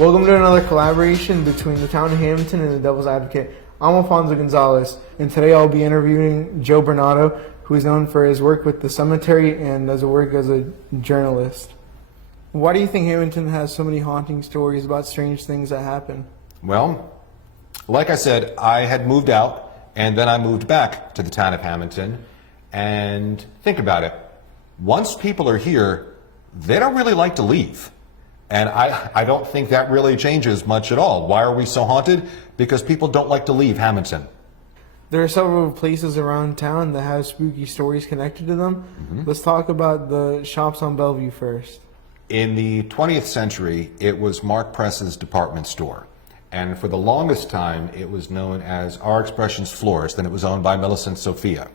Welcome to another collaboration between the town of Hammonton and the Devil's Advocate. I'm Alfonso Gonzalez, and today I'll be interviewing Joe Berenato, who is known for his work with the cemetery and does work as a journalist. Why do you think Hammonton has so many haunting stories about strange things that happen? Well, like I said, I had moved out, and then I moved back to the town of Hammonton. And think about it. Once people are here, they don't really like to leave. And I don't think that really changes much at all. Why are we so haunted? Because people don't like to leave Hammonton. There are several places around town that have spooky stories connected to them. Let's talk about the shops on Bellevue first. In the 20th century, it was Mark Press's department store. And for the longest time, it was known as Our Expressions Florist, and it was owned by Millicent Sophia.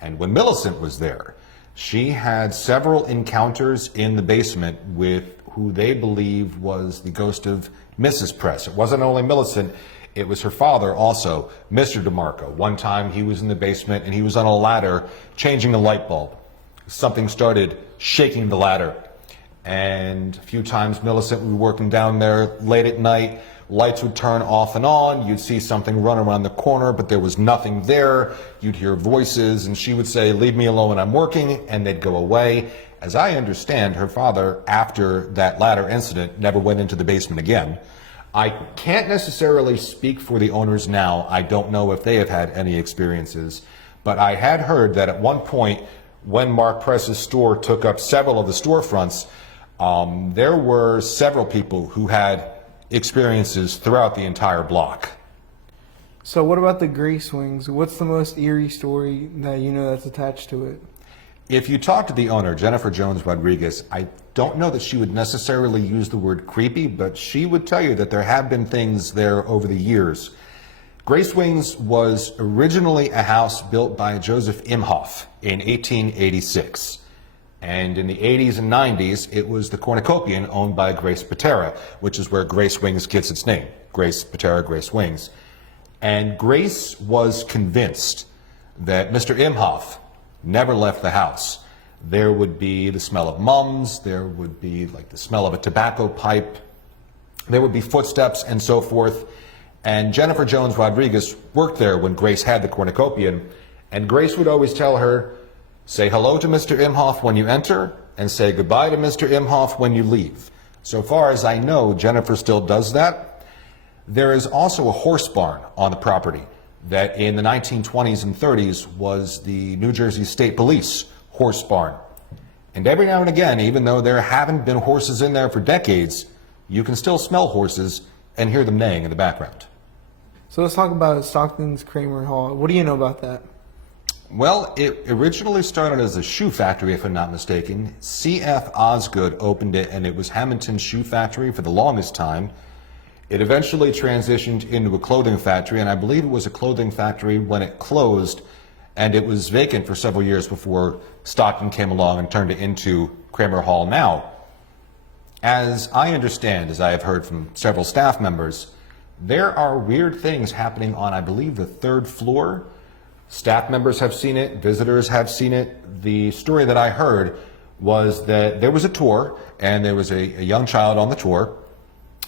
And when Millicent was there, she had several encounters in the basement with who they believed was the ghost of Mrs. Press. It wasn't only Millicent, it was her father also, Mr. DeMarco. One time he was in the basement and he was on a ladder changing a light bulb. Something started shaking the ladder. And a few times Millicent would be working down there late at night. Lights would turn off and on. You'd see something run around the corner, but there was nothing there. You'd hear voices, and she would say, "Leave me alone, I'm working," and they'd go away. As I understand, her father, after that ladder incident, never went into the basement again. I can't necessarily speak for the owners now. I don't know if they have had any experiences, but I had heard that at one point, when Mark Press's store took up several of the storefronts, there were several people who had experiences throughout the entire block. So what about the Grace Wings? What's the most eerie story that you know that's attached to it? If you talk to the owner, Jennifer Jones Rodriguez, I don't know that she would necessarily use the word creepy, but she would tell you that there have been things there over the years. Grace Wings was originally a house built by Joseph Imhoff in 1886. And in the 80s and 90s, it was the cornucopian owned by Grace Patera, which is where Grace Wings gets its name. Grace Patera, Grace Wings. And Grace was convinced that Mr. Imhoff never left the house. There would be the smell of mums, there would be like the smell of a tobacco pipe, there would be footsteps and so forth. And Jennifer Jones Rodriguez worked there when Grace had the cornucopian, and Grace would always tell her, "Say hello to Mr. Imhoff when you enter, and say goodbye to Mr. Imhoff when you leave." So far as I know, Jennifer still does that. There is also a horse barn on the property that in the 1920s and 30s was the New Jersey State Police horse barn. And every now and again, even though there haven't been horses in there for decades, you can still smell horses and hear them neighing in the background. So let's talk about Stockton's Kramer Hall. What do you know about that? Well, it originally started as a shoe factory, if I'm not mistaken. C.F. Osgood opened it, and it was Hammonton's shoe factory for the longest time. It eventually transitioned into a clothing factory, and I believe it was a clothing factory when it closed, and it was vacant for several years before Stockton came along and turned it into Kramer Hall now. As I understand, as I have heard from several staff members, there are weird things happening on, I believe, the third floor. Staff members have seen it, visitors have seen it. The story that I heard was that there was a tour, and there was a young child on the tour,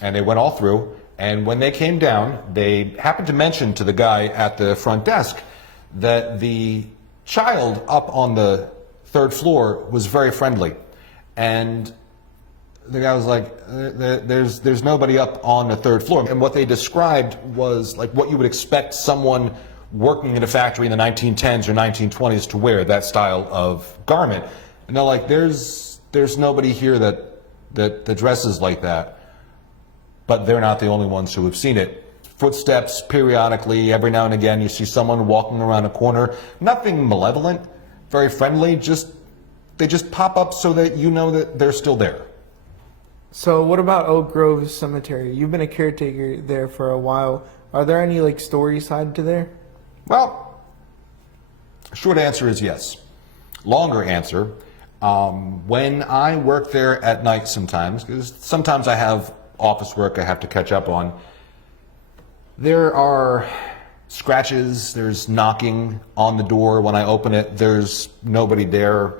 and they went all through, and when they came down, they happened to mention to the guy at the front desk that the child up on the third floor was very friendly. And the guy was like, there's nobody up on the third floor. And what they described was like what you would expect someone working in a factory in the 1910s or 1920s to wear, that style of garment. And they're like, there's nobody here that dresses like that. But they're not the only ones who have seen it. Footsteps periodically, every now and again, you see someone walking around a corner. Nothing malevolent, very friendly, they just pop up so that you know that they're still there. So what about Oak Grove Cemetery? You've been a caretaker there for a while. Are there any stories tied to there? Well, short answer is yes. Longer answer, when I work there at night sometimes, because sometimes I have office work I have to catch up on, there are scratches, there's knocking on the door. When I open it, there's nobody there.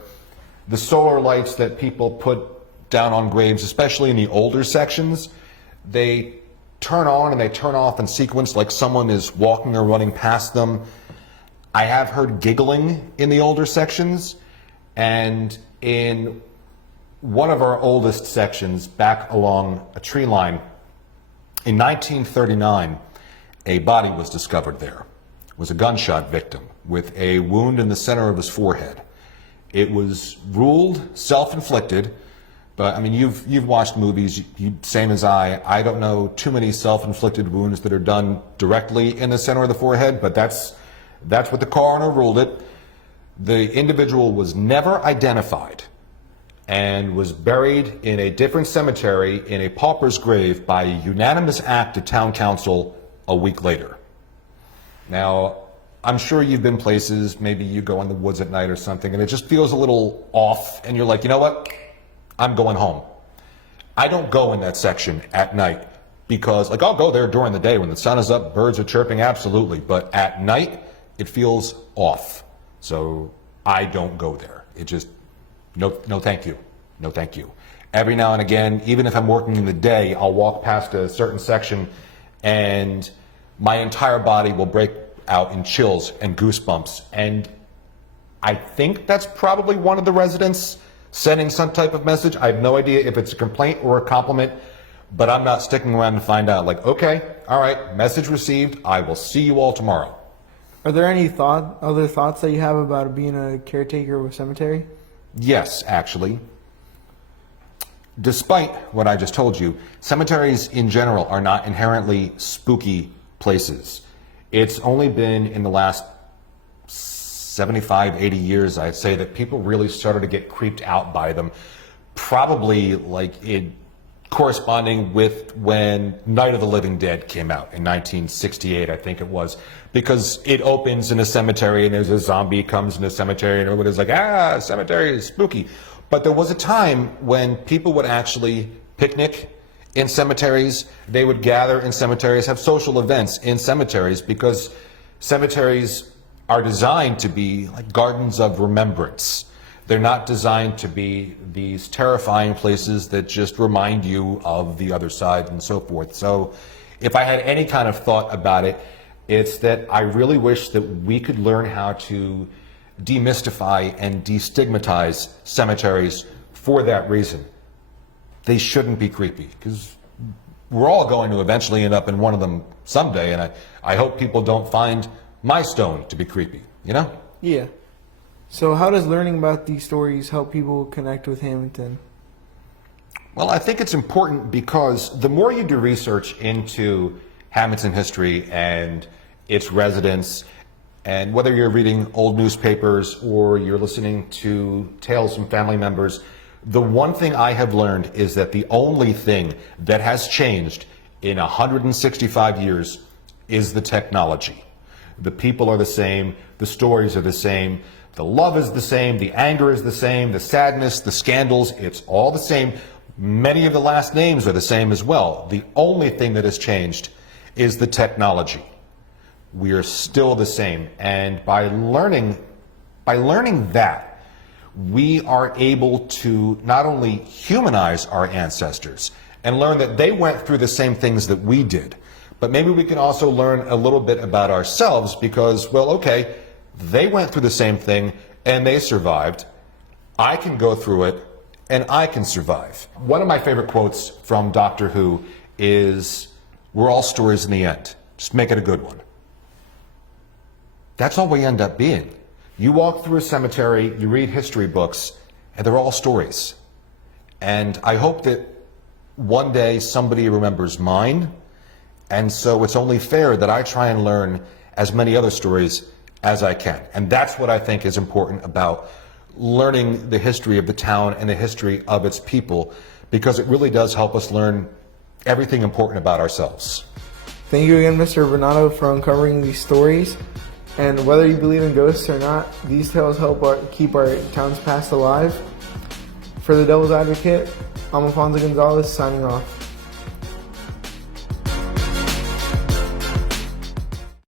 The solar lights that people put down on graves, especially in the older sections, They turn on and they turn off in sequence like someone is walking or running past them. I have heard giggling in the older sections, and in one of our oldest sections back along a tree line, in 1939, a body was discovered there. It was a gunshot victim with a wound in the center of his forehead. It was ruled self-inflicted, but I mean, you've watched movies, same as I don't know too many self-inflicted wounds that are done directly in the center of the forehead, but that's what the coroner ruled it. The individual was never identified and was buried in a different cemetery in a pauper's grave by a unanimous act of town council a week later. Now, I'm sure you've been places, maybe you go in the woods at night or something, and it just feels a little off, and you're like, you know what? I'm going home. I don't go in that section at night because, like, I'll go there during the day when the sun is up, birds are chirping, absolutely, but at night, it feels off. So I don't go there. It just, no thank you. No thank you. Every now and again, even if I'm working in the day, I'll walk past a certain section and my entire body will break out in chills and goosebumps. And I think that's probably one of the residents sending some type of message. I have no idea if it's a complaint or a compliment, but I'm not sticking around to find out. Like, okay, all right, message received. I will see you all tomorrow. Are there any other thoughts that you have about being a caretaker of a cemetery? Yes, actually. Despite what I just told you, cemeteries in general are not inherently spooky places. It's only been in the last 75, 80 years, I'd say, that people really started to get creeped out by them. Probably like it corresponding with when Night of the Living Dead came out in 1968, I think it was, because it opens in a cemetery and there's a zombie comes in a cemetery and everybody's like, cemetery is spooky. But there was a time when people would actually picnic in cemeteries. They would gather in cemeteries, have social events in cemeteries, because cemeteries are designed to be like gardens of remembrance. They're not designed to be these terrifying places that just remind you of the other side and so forth. So if I had any kind of thought about it, it's that I really wish that we could learn how to demystify and destigmatize cemeteries for that reason. They shouldn't be creepy, because we're all going to eventually end up in one of them someday, and I hope people don't find my stone to be creepy, you know? Yeah. So how does learning about these stories help people connect with Hammonton? Well, I think it's important because the more you do research into Hammonton history and its residents, and whether you're reading old newspapers or you're listening to tales from family members, the one thing I have learned is that the only thing that has changed in 165 years is the technology. The people are the same, the stories are the same, the love is the same, the anger is the same, the sadness, the scandals, it's all the same. Many of the last names are the same as well. The only thing that has changed is the technology. We are still the same, and by learning that, we are able to not only humanize our ancestors and learn that they went through the same things that we did, but maybe we can also learn a little bit about ourselves because, well, okay, they went through the same thing and they survived. I can go through it and I can survive. One of my favorite quotes from Doctor Who is, "We're all stories in the end. Just make it a good one." That's all we end up being. You walk through a cemetery, you read history books, and they're all stories. And I hope that one day somebody remembers mine, and so it's only fair that I try and learn as many other stories as I can. And that's what I think is important about learning the history of the town and the history of its people, because it really does help us learn everything important about ourselves. Thank you again, Mr. Berenato, for uncovering these stories. And whether you believe in ghosts or not, these tales help keep our town's past alive. For the Devil's Advocate, I'm Alfonso Gonzalez, signing off.